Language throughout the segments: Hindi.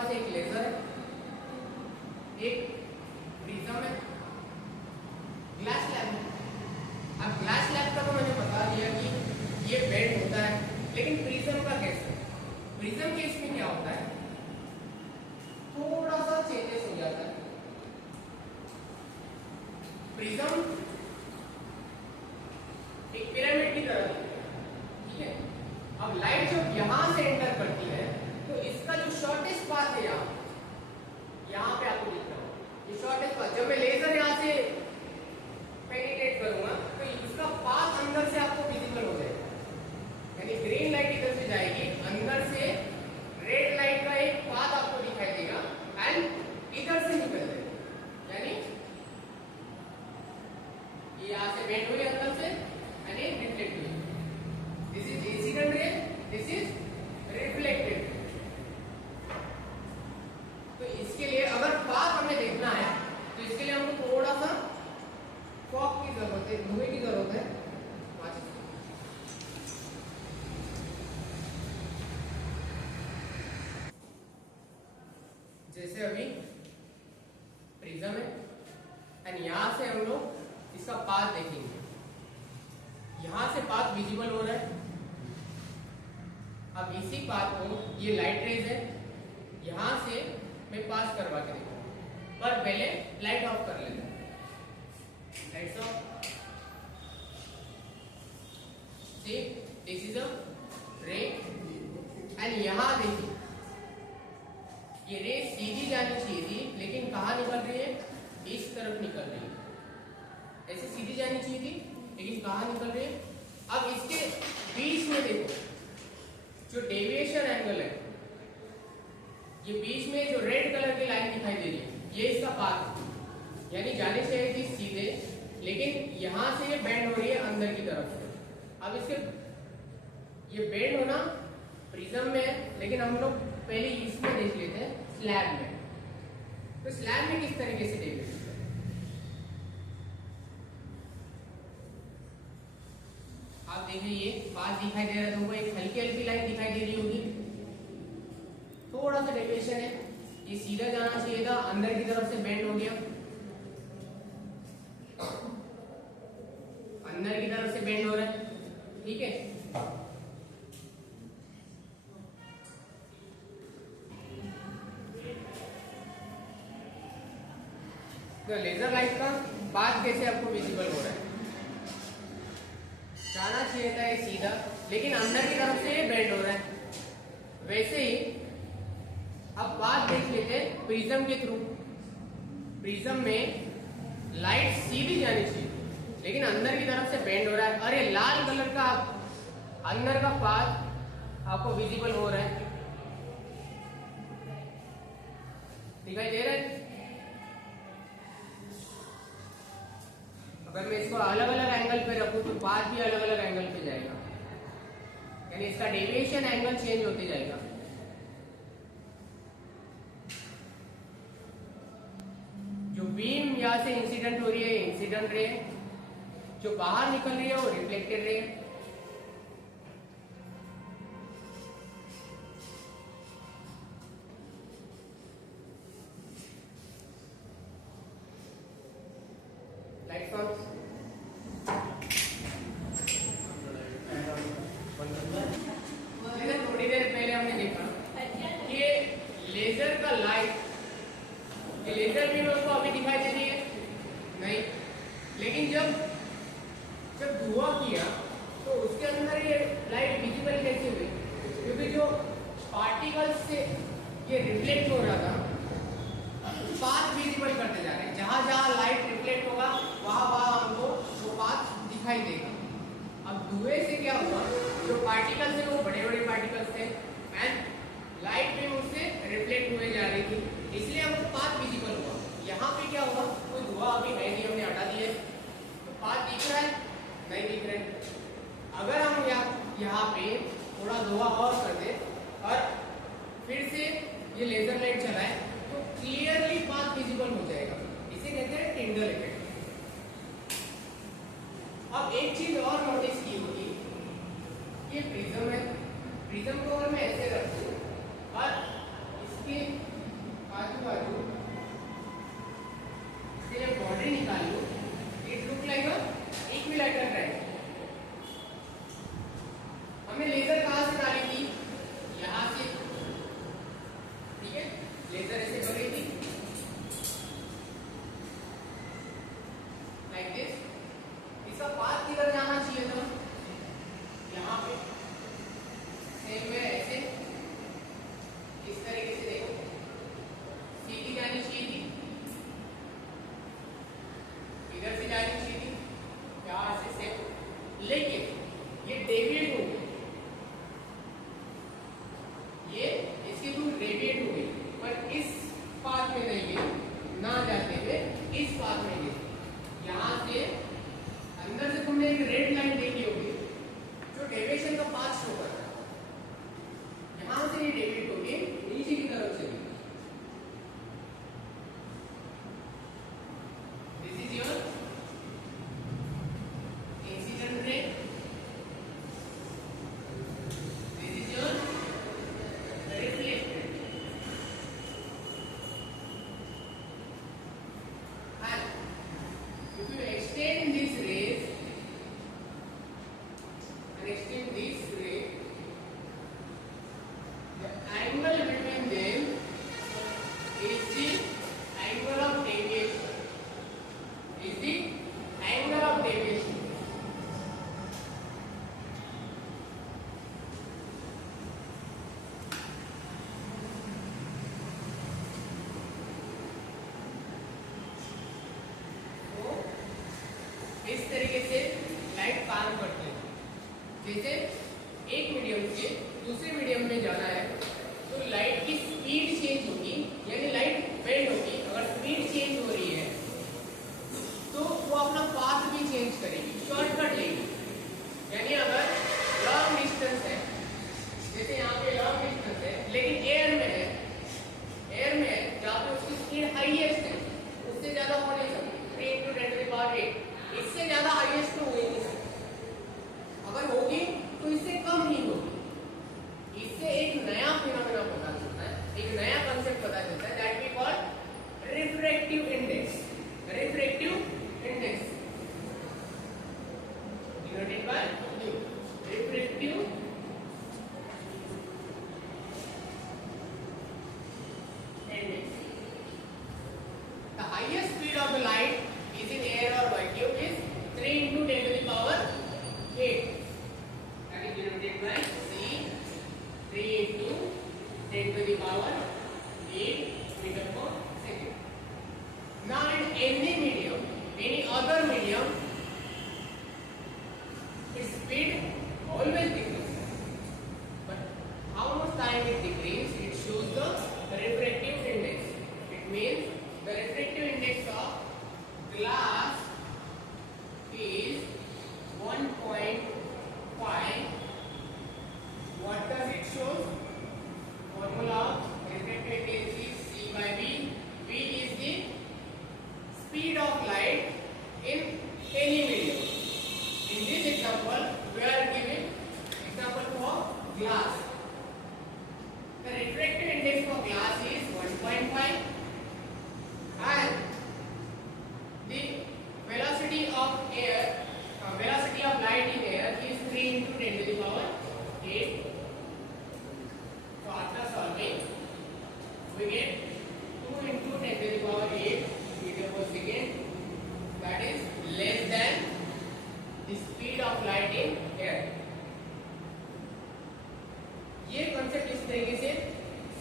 पास एक लेजर है, एक प्रिज्म है, ग्लास स्लैब है। अब ग्लास स्लैब का तो मैंने बता दिया कि ये बेंड होता है, लेकिन प्रिज्म का कैसे? प्रिज्म केस में क्या होता है, थोड़ा सा चेंजेस हो जाता है। प्रिज्म एक पिरामिड की तरह है, ठीक है। अब लाइट जब यहां से एंटर करती है तो इसका जो शॉर्टेस्ट पाथ है यहाँ पे आपको दिख रहा है, ये शॉर्टेस्ट पाथ। जब मैं लेजर यहां से पेनिट्रेट करूंगा तो इसका पाथ अंदर से आपको विजिबल हो जाएगा, यानी ग्रीन लाइट इधर से जाएगी, अंदर से रेड लाइट का एक पाथ आपको दिखाई देगा एंड इधर से निकल जाएगा, यानी ये यहां से बेंड हुई अंदर से यानी रिफ्लेक्ट हुई। This is incident ray, this is reflected. तो इसके लिए अगर पाथ हमें देखना है तो इसके लिए हमको थोड़ा सा फॉग की जरूरत है, धुएं की जरूरत है। जैसे अभी प्रिज्म है एंड यहां से हम लोग इसका पाथ देखेंगे, यहां से पाथ विजिबल हो रहा है। अब इसी पाथ को, ये लाइट रेज है, यहां से मैं पास करवा के देखूंगा, पर पहले लाइट ऑफ कर लेते हैं। Lights off. See this is a रे एंड यहां देखिए ये रे सीधी जानी चाहिए थी, लेकिन कहां निकल रही है, इस तरफ निकल रही है। ऐसे सीधी जानी चाहिए थी लेकिन कहां निकल रही है। अब इसके बीच में देखो जो डेविएशन एंगल है, ये बीच में जो रेड कलर की लाइन दिखाई दे रही है, ये इसका पाथ है, यानी जाने चाहिए थी सीधे, लेकिन यहां से ये बेंड हो रही है अंदर की तरफ से। अब इसके ये बेंड होना प्रिज्म में है, लेकिन हम लोग पहले इसमें देख लेते हैं, स्लैब में। तो स्लैब में किस तरीके से डेविएशन, आप देखिए ये पाथ दिखाई दे रहा है, तुमको एक हल्की हल्की लाइन दिखाई दे रही होगी, थोड़ा सा डेविएशन है, ये सीधा जाना चाहिए था, अंदर की तरफ से बेंड हो गया, अंदर की तरफ से बेंड हो रहा है, ठीक है। तो लेजर लाइट का पाथ कैसे आपको विजिबल हो रहा है, जाना चाहिए था ये सीधा, लेकिन अंदर की तरफ से ये बेंड हो रहा है। वैसे ही अब बात देख लेते हैं प्रिज्म के थ्रू। प्रिज्म में लाइट सीधी जानी चाहिए, लेकिन अंदर की तरफ से बेंड हो रहा है, और ये लाल कलर का अंदर का पाथ आपको विजिबल हो रहा है, दिखाई दे रहा है। अगर मैं इसको अलग अलग एंगल पे रखूं तो पाथ भी अलग अलग एंगल पे जाएगा, यानी इसका डेविएशन एंगल चेंज होते जाएगा। जो बीम यहां से इंसिडेंट हो रही है इंसिडेंट रे, जो बाहर निकल रही है वो रिफ्लेक्टेड रे। Lights on. थोड़ी देर पहले हमने देखा कि लेजर का लाइट, ये लेजर बीम आपको अभी दिखाई दे रही है नहीं, लेकिन जब धुआं किया तो उसके अंदर ये लाइट विजिबल कैसे हुई, क्योंकि जो पार्टिकल्स से ये रिफ्लेक्ट हो रहा था, पाथ विजिबल करते जा रहे हैं, जहां जहां लाइट रिफ्लेक्ट होगा वहां वहां हमको वो पाथ दिखाई देगा। अब धुएं से क्या हुआ, जो पार्टिकल्स है वो बड़े बड़े पार्टिकल्स थे एंड लाइट भी उससे रिफ्लेक्ट हुए जा रही थी, इसलिए हमको पाथ विजिबल हुआ। यहाँ पे क्या हुआ, कोई धुआं अभी है नहीं, हमने हटा दिया, तो पाथ दिख रहा है नहीं दिख रहा है। अगर हम यहाँ पे थोड़ा धुआं और कर दे और फिर से ये लेजर लाइट चलाए तो क्लियरली पाथ विजिबल हो जाएगा, इसे कहते हैं टिंडल इफेक्ट। अब एक चीज और नोटिस की होगी, ये प्रिज्म है, प्रिज्म को अगर मैं ऐसे रखूं और इसके ठीक है, लेजर ऐसे पकड़ेगी लाइक दिस। इसका पाथ किधर जाना चाहिए था, यहाँ पे सेम वे ऐसे इस तरीके से देखो, सीधी जानी चाहिए थी, इधर से जानी चाहिए थी, यहाँ से सेम, लेकिन ये डेविएट हो गई, ये इसके थ्रू डेविएट हो गई, पर इस पाथ में नहीं गई, ना जाते हुए इस पाथ में गई। यहाँ से अंदर से तुमने एक रेड लाइन देखी होगी जो डेविएशन का पाथ शो कर रहा है, यहां से ये डेविएट होगी नीचे की तरफ चली। This is your incident ray, this is your reflected, and if you extend this rays and extend this ray, the angle between them is the angle of deviation, is the angle of deviation. इस तरीके से लाइट काम करते हैं। जैसे एक मीडियम से दूसरे मीडियम में जाना है तो लाइट की स्पीड चेंज होगी, यानी लाइट बेंड होगी। अगर स्पीड चेंज हो रही है तो वो अपना पाथ भी चेंज करेगी, शॉर्टकट लेगी। यानी अगर लॉन्ग डिस्टेंस है, जैसे यहाँ पे लॉन्ग डिस्टेंस है लेकिन एयर में है, एयर में है जहाँ पे उसकी स्पीड हाईएस्ट है, उससे ज्यादा हो नहीं सकती, 3 × 10⁸, इससे ज्यादा हाईएस्ट तो हो ही नहीं सकती। अगर होगी तो इससे कम ही होगी। इससे एक नया फिनोमेना पता चलता है, एक नया कांसेप्ट पता चलता है, that we call refractive index. Refractive index denoted by U, refractive index. The highest speed of the light is in air or vacuum is 3 × 10⁸. That is denoted by C, 3 × 10⁸ meter per second. Now in any medium, any other medium, its speed always decreases. But how much time it decreases? It shows the refractive index. It means the refractive index of glass is 1.5. What does it show? Formula of refractive index is C/V. V is the speed of light in any medium. In this example, we are giving example for glass. The refractive index for glass is 1.5. And the velocity of air, velocity of light in air is 3 × 10⁸. So after solving, we get 2 × 10⁸ meter per second. That is less than the speed of light in air. ये कॉन्सेप्ट इस तरीके से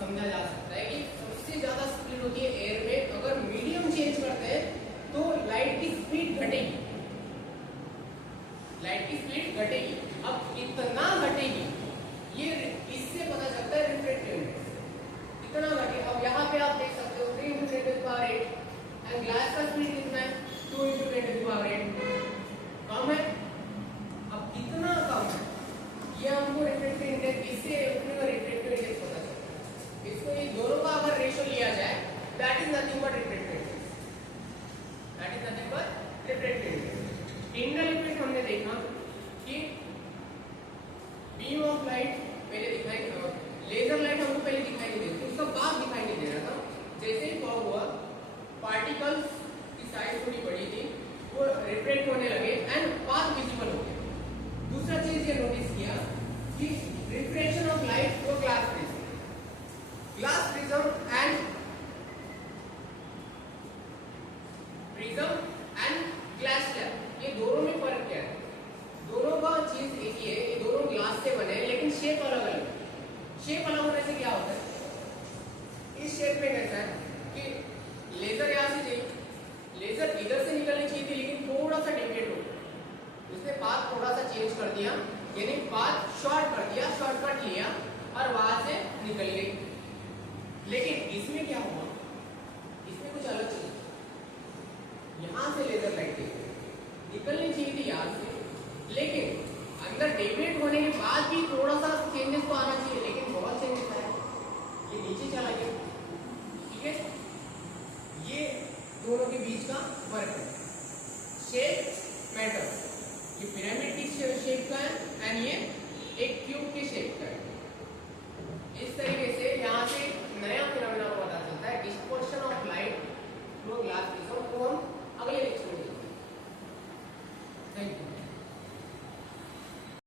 समझा जा सकता है कि सबसे ज्यादा स्पीड होती है एयर में, अगर मीडियम चेंज करते हैं तो लाइट की स्पीड घटेगी, लाइट की स्पीड घटेगी। अब कितना घटेगी ये इससे पता चलता है रिफ्रैक्टिव इंडेक्स कितना घटेगा। अब यहाँ पे आप देख सकते हो 3 × 10⁸ एंड ग्लास का स्पीड कितना है, 2 × 10⁸ कम है। अब कितना कम है ये हमको रिफ्रैक्टिव इंडेक्स, इससे रिफ्रैक्टिव इंडेक्स पता चलता है। इसको ये दोनों का अगर रेशियो लिया जाए, that is nothing but refractive index, that is nothing but refractive index. Tyndall effect हमने देखा कि बीम ऑफ लाइट पहले दिखाई, लेजर लाइट हमको पहले दिखाई नहीं देती, उसका बाद दिखाई नहीं दे रहा था। जैसे ही फॉग हुआ, पार्टिकल्स की साइज थोड़ी बड़ी थी, वो रिफ्लेक्ट होने लगे एंड पाथ विजिबल हो गया। दूसरा चीज ये नोटिस किया कि रिफ्लेक्शन ऑफ लाइट वो glass prism prism and glass slab, ये दोनों में फर्क क्या है? दोनों का चीज एक ही है, ये दोनों ग्लास से बने हैं लेकिन शेप अलग अलग है। शेप अलग होने से क्या होता है? इस शेप में कैसा है कि लेजर यहां से चाहिए, लेजर इधर से निकलनी चाहिए थी लेकिन थोड़ा सा डेविएट हो गया, उसने पाथ थोड़ा सा चेंज कर दिया, यानी पाथ शॉर्ट कर दिया, शॉर्टकट लिया और वहां से निकल गई। लेकिन इसमें क्या हुआ? इसमें कुछ अलग चीज, यहां से लेजर लाइट निकलनी चाहिए थी यहां से, लेकिन अंदर डेविएट होने के बाद भी थोड़ा सा चेंजेस तो आना चाहिए, लेकिन बहुत चेंजेस आया, ये नीचे चला गया। ठीक है, ये दोनों के बीच का फर्क है।